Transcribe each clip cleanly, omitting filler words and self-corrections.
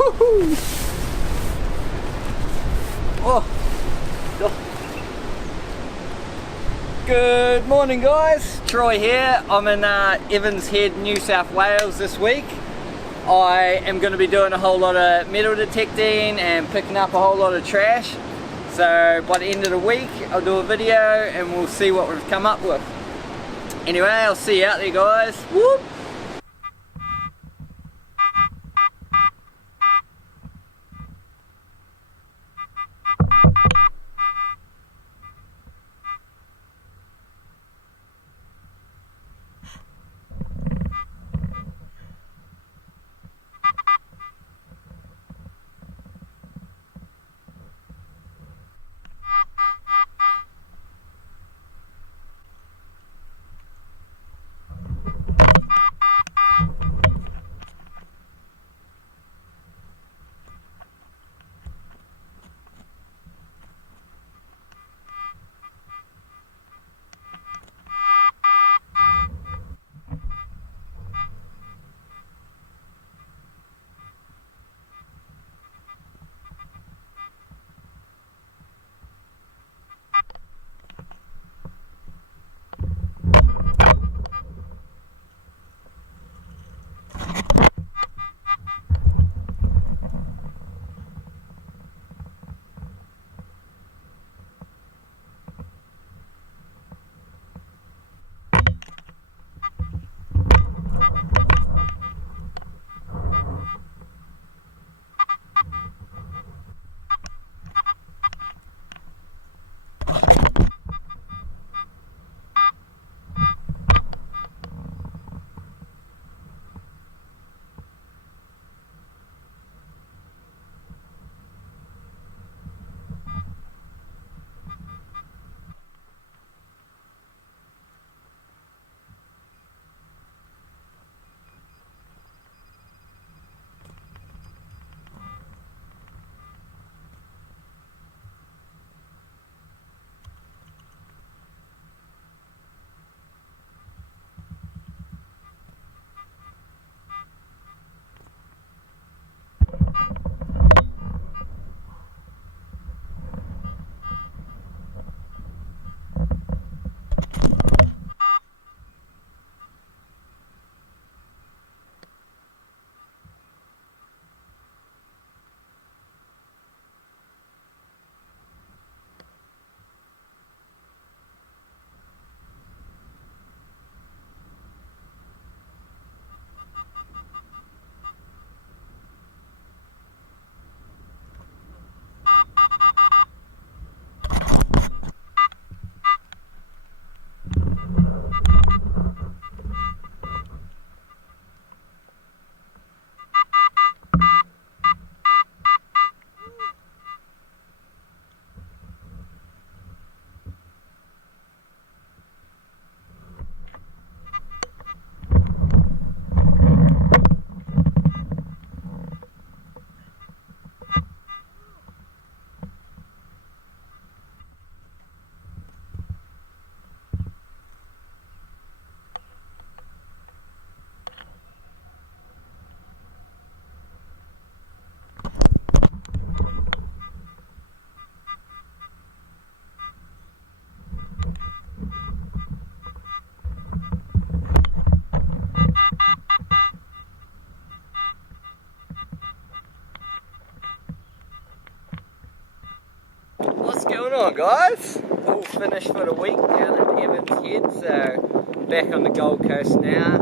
Woohoo! Oh. Good morning guys, Troy here. I'm in Evans Head, New South Wales this week. I am going to be doing a whole lot of metal detecting and picking up a whole lot of trash. So by the end of the week I'll do a video and we'll see what we've come up with. Anyway, I'll see you out there guys. Whoop! What's going on guys? All finished for the week down in Evans Head, so back on the Gold Coast now.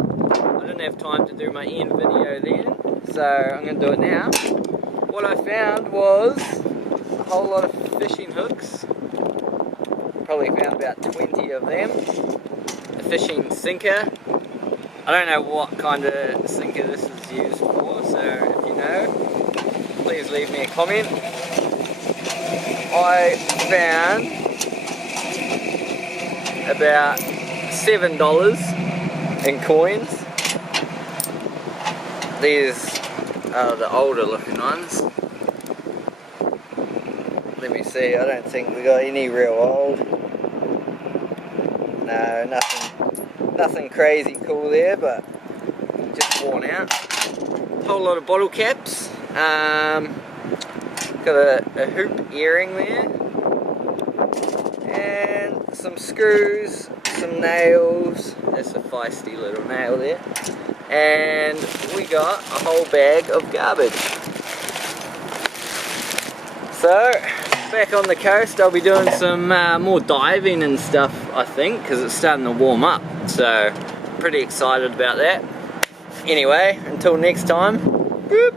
I didn't have time to do my end video then, so I'm going to do it now. What I found was a whole lot of fishing hooks. Probably found about 20 of them. A fishing sinker. I don't know what kind of sinker this is used for, so if you know, please leave me a comment. I found about $7 in coins. These are the older looking ones. Let me see, I don't think we got any real old. No, nothing crazy cool there, but just worn out. A whole lot of bottle caps. Got a hoop earring there, and some screws, some nails. That's a feisty little nail there. And we got a whole bag of garbage. So, back on the coast, I'll be doing some more diving and stuff, I think, because it's starting to warm up. So, pretty excited about that. Anyway, until next time.